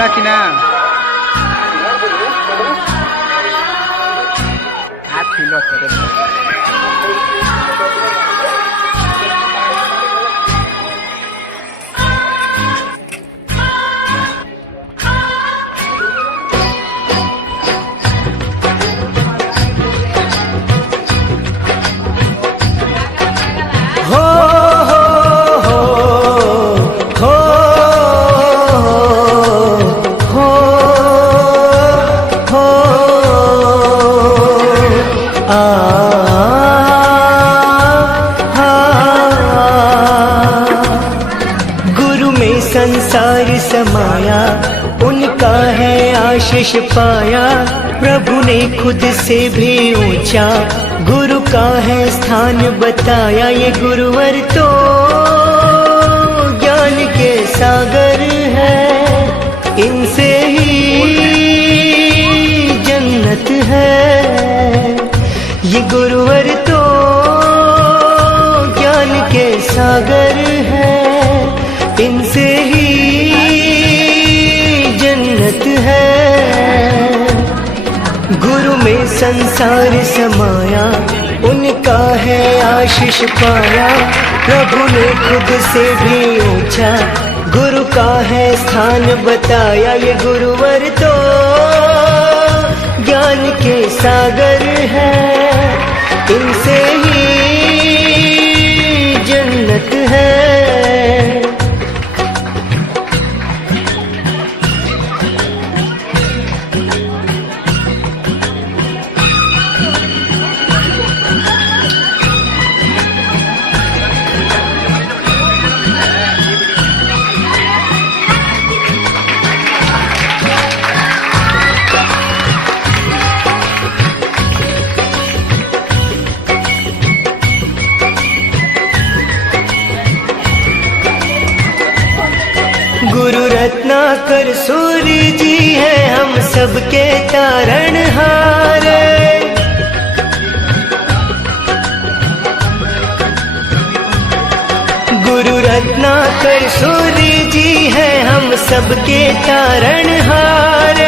मिला कि ना हाथ हिलो करे संसार समाया, उनका है आशीष पाया। प्रभु ने खुद से भी ऊंचा गुरु का है स्थान बताया। ये गुरुवर तो ज्ञान के सागर है, इनसे ही जन्नत है। ये गुरुवर तो ज्ञान के सागर है, इनसे ही जन्नत है। गुरु में संसार समाया, उनका है आशीष पाया। प्रभु ने खुद से भी ऊंचा गुरु का है स्थान बताया। ये गुरुवर तो ज्ञान के सागर है, इनसे ही जन्नत है। गुरु रत्नाकर सूर्य जी है हम सबके तारणहार। गुरु रत्नाकर सूर्य जी है हम सबके तारणहार।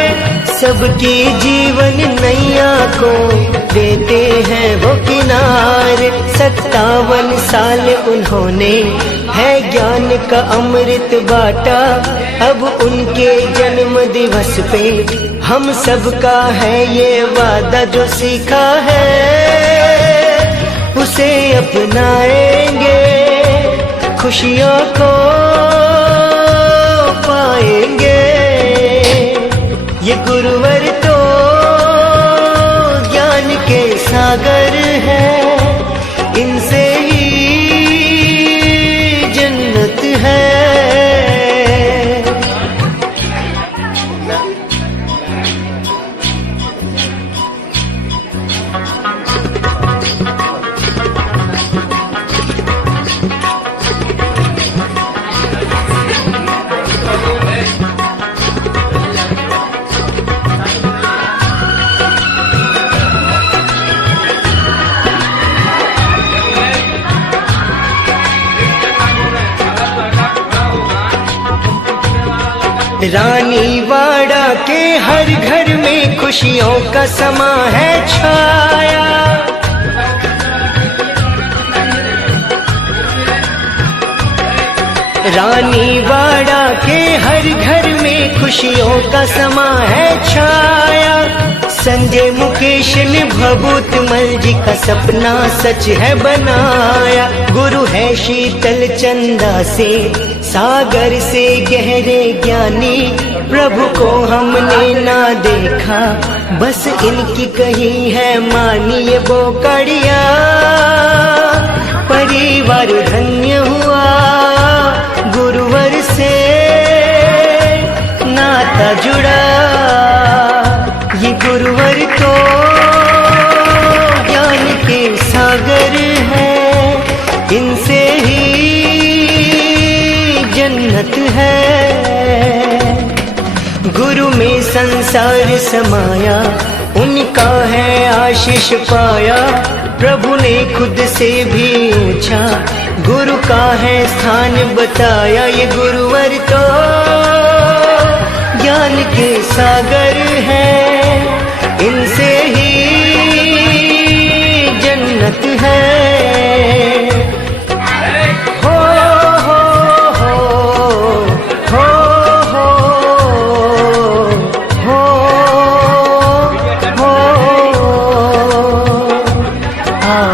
सबकी जीवन नैया को देते हैं वो किनारे। 57 साल उन्होंने है ज्ञान का अमृत बाटा। अब उनके जन्म दिवस पे हम सबका है ये वादा। जो सीखा है उसे अपनाएंगे, खुशियों को पाएंगे। ये गुरुवर तो ज्ञान के सागर है, इनसे ही जन्नत है। रानीवाड़ा के हर घर में खुशियों का समा है छाया। रानीवाड़ा के हर घर में खुशियों का समा है छाया। संजय मुकेश ने भभूत मल जी का सपना सच है बनाया। गुरु है शीतल चंदा से सागर से गहरे ज्ञानी। प्रभु को हमने ना देखा, बस इनकी कही है मानी। ये बोकड़िया परिवार धन्य हुआ, गुरुवर से नाता जुड़ा। ये गुरुवर तो ज्ञान के सागर है, इनसे ही जन्नत है। गुरु में संसार समाया, उनका है आशीष पाया। प्रभु ने खुद से भी ऊंचा गुरु का है स्थान बताया। ये गुरुवर तो ज्ञान के सागर है, इनसे ही जन्नत है। हो हो हो हो हो हो हो आ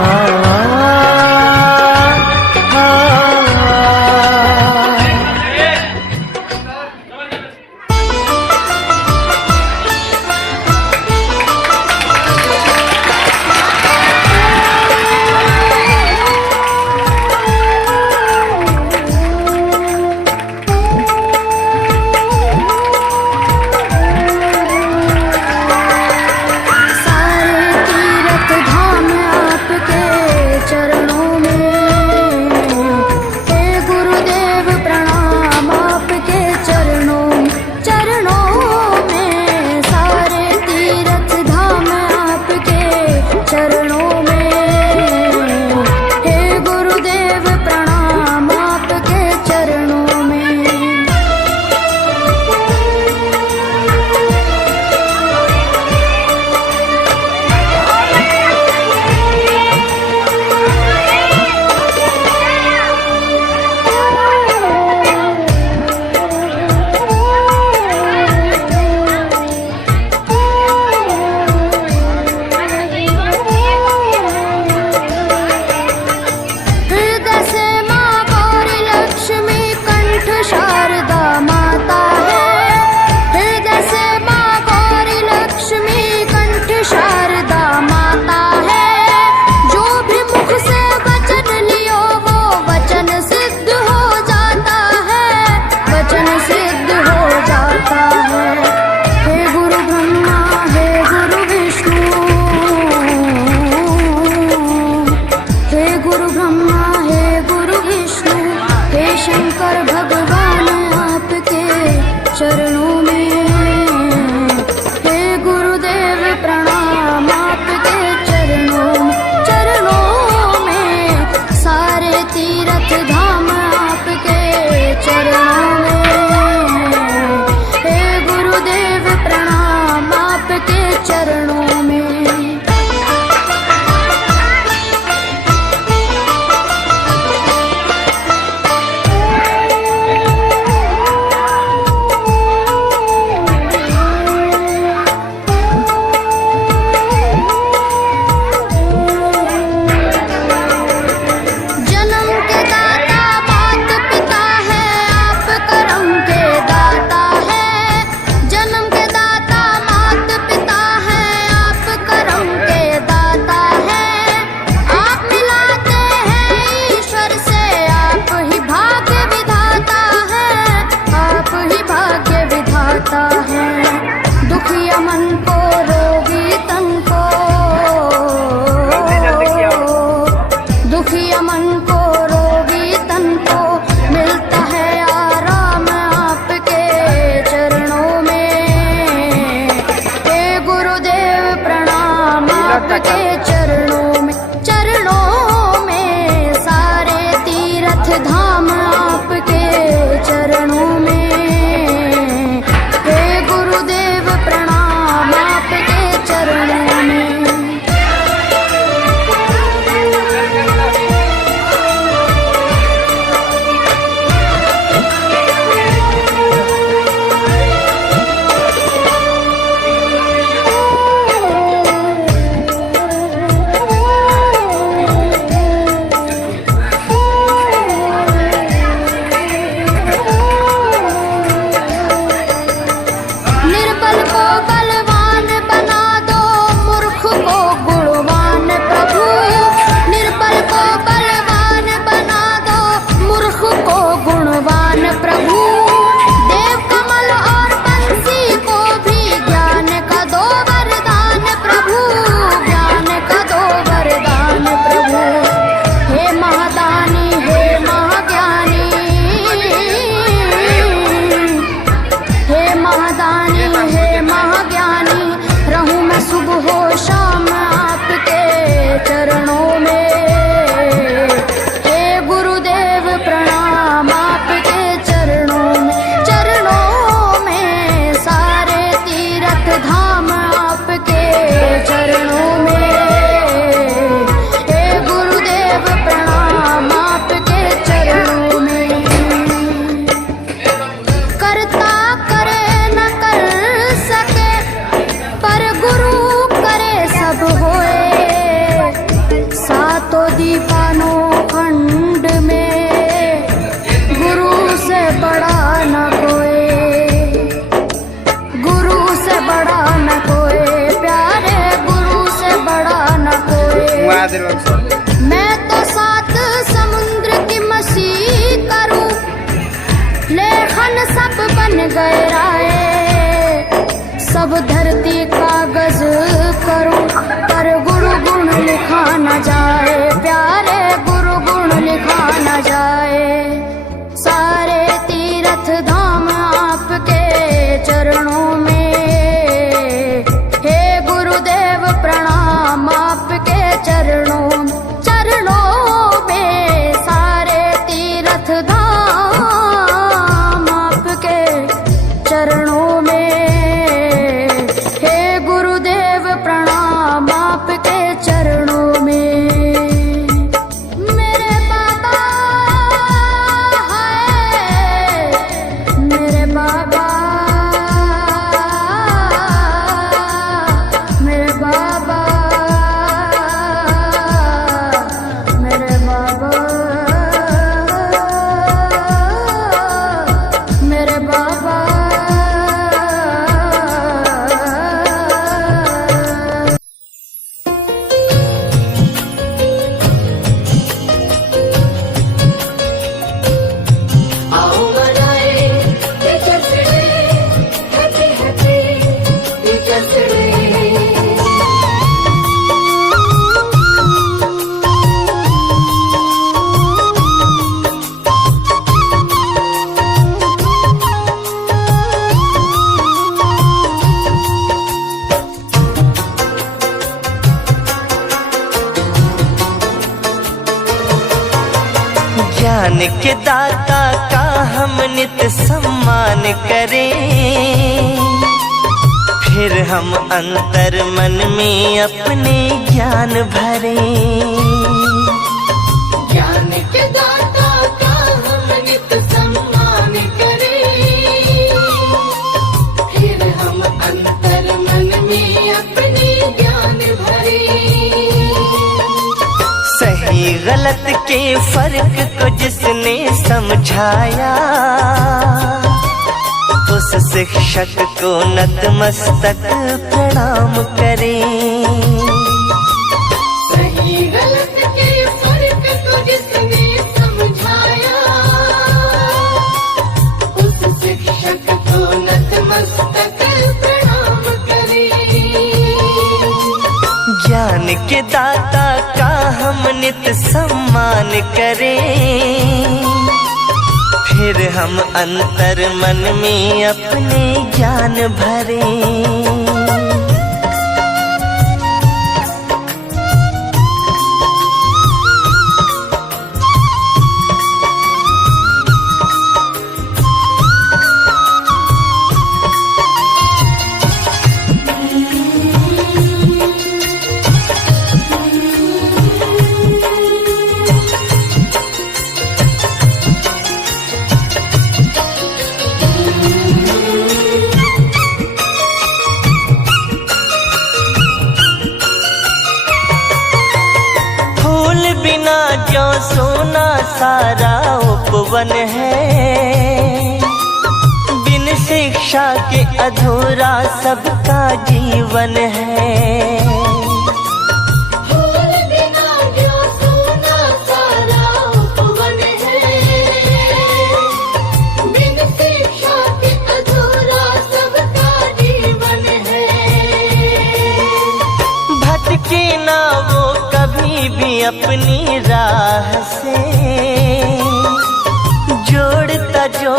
चरणों में सारे के दाता का हम नित सम्मान करें, फिर हम अंतर मन में अपने ज्ञान भरें। ज्ञान के दाता का हम नित सम्मान करें, फिर हम अंतर मन में अपने ज्ञान भरें। सही गलत के फर्क को जिसने समझाया, उस शिक्षक को नतमस्तक प्रणाम करें। सही गलत के फर्क को जिसने समझाया, उस शिक्षक को नतमस्तक प्रणाम करें। ज्ञान के दाता का हम नित सम्मान करें, फिर हम अंतर मन में अपने ज्ञान भरें। बिना जो सोना सारा उपवन है, बिन शिक्षा के अधूरा सबका जीवन है। फूल बिना जो सोना सारा उपवन है, बिन शिक्षा के अधूरा सबका जीवन है। भटके ना वो कभी भी अपनी राह से, जोड़ता जो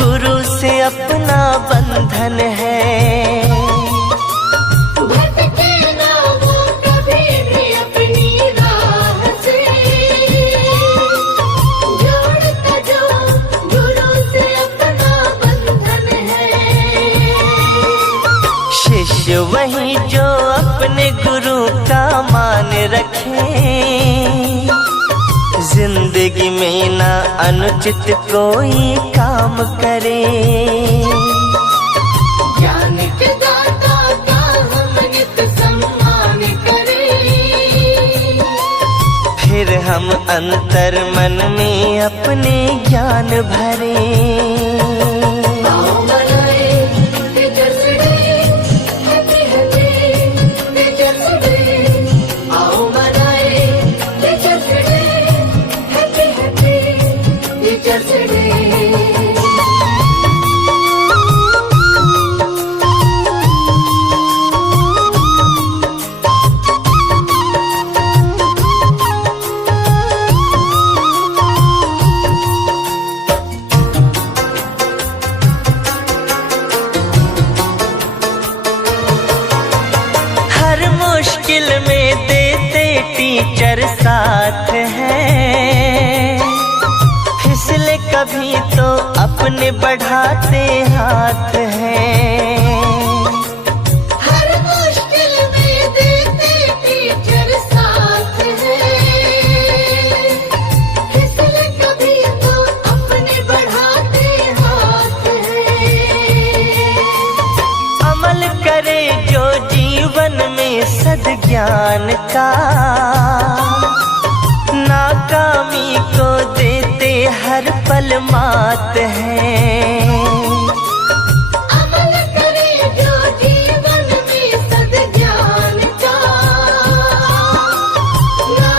गुरु से अपना बंधन है। भटके ना वो कभी भी अपनी राह से, जोड़ता जो गुरु से अपना बंधन है। शिष्य वही जो अपने गुरु का मान रखे, जिंदगी में ना अनुचित कोई काम करे। ज्ञान के दाता का हम नित सम्मान करें, फिर हम अंतर मन में अपने ज्ञान भरें। आओ मनाए teachers day, happy happy teachers day. आओ मनाए teachers day, happy happy teachers day. हर मुश्किल में देते टीचर साथ हैं, फिसले कभी तो अपने बढ़ाते हाथ हैं। हर मुश्किल में देते टीचर साथ हैं, फिसले कभी तो अपने बढ़ाते हाथ हैं। अमल करे जो जीवन में सद्ज्ञान का, नाकामी को देते हर पल मात है।